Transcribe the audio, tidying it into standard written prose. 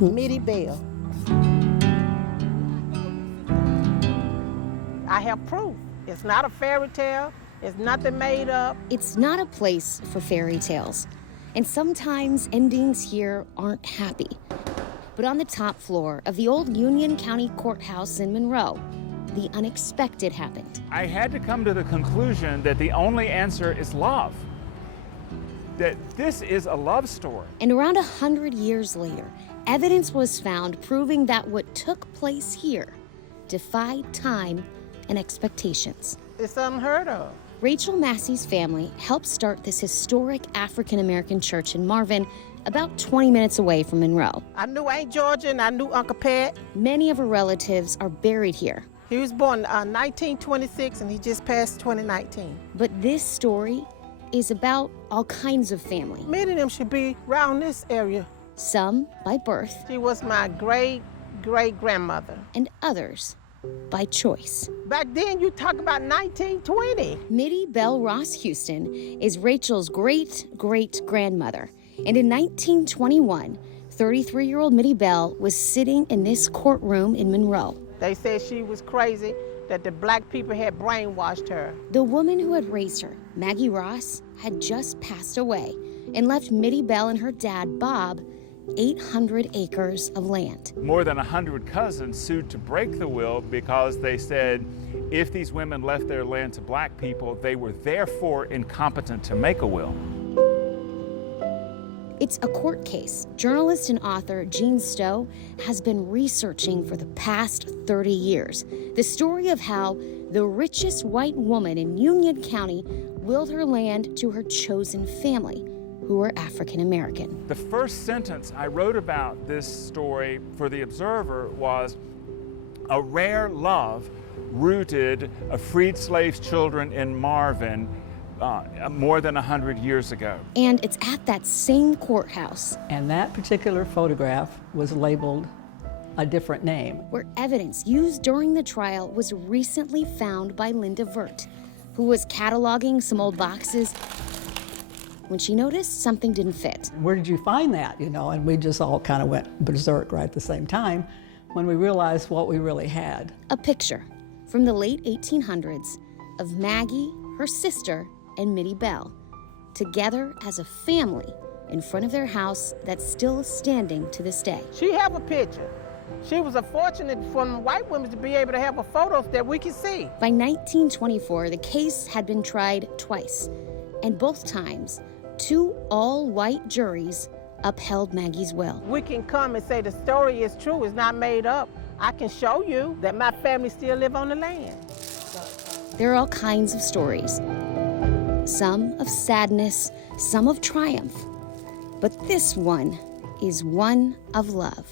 Mittie Bell. I have proof. It's not a fairy tale. It's nothing made up. It's not a place for fairy tales. And sometimes endings here aren't happy. But on the top floor of the old Union County Courthouse in Monroe, the unexpected happened. I had to come to the conclusion that the only answer is love. That this is a love story. And around 100 years later, evidence was found proving that what took place here defied time and expectations. It's unheard of. Rachel Massey's family helped start this historic African-American church in Marvin, about 20 minutes away from Monroe. I knew Aunt Georgia and I knew Uncle Pat. Many of her relatives are buried here. He was born 1926 and he just passed 2019. But this story is about all kinds of family. Many of them should be around this area. Some by birth. She was my great-great-grandmother. And others by choice. Back then, you talk about 1920. Mittie Bell Ross Houston is Rachel's great-great-grandmother. And in 1921, 33-year-old Mittie Bell was sitting in this courtroom in Monroe. They said she was crazy, that the black people had brainwashed her. The woman who had raised her, Maggie Ross, had just passed away and left Mittie Bell and her dad, Bob, 800 acres of land. More than 100 cousins sued to break the will because they said if these women left their land to black people, they were therefore incompetent to make a will. It's a court case. Journalist and author Gene Stowe has been researching for the past 30 years. The story of how the richest white woman in Union County willed her land to her chosen family, who were African American. The first sentence I wrote about this story for The Observer was, "A rare love rooted a freed slaves' children in Marvin more than 100 years ago." And it's at that same courthouse. And that particular photograph was labeled a different name. Where evidence used during the trial was recently found by Linda Wurtz, who was cataloging some old boxes when she noticed something didn't fit. Where did you find that, And we just all kind of went berserk right at the same time when we realized what we really had. A picture from the late 1800s of Maggie, her sister, and Mittie Bell, together as a family in front of their house that's still standing to this day. She have a picture. She was fortunate for white women to be able to have a photos that we can see. By 1924, the case had been tried twice, and both times, 2 all-white juries upheld Maggie's will. We can come and say the story is true, it's not made up. I can show you that my family still live on the land. There are all kinds of stories. Some of sadness, some of triumph. But this one is one of love.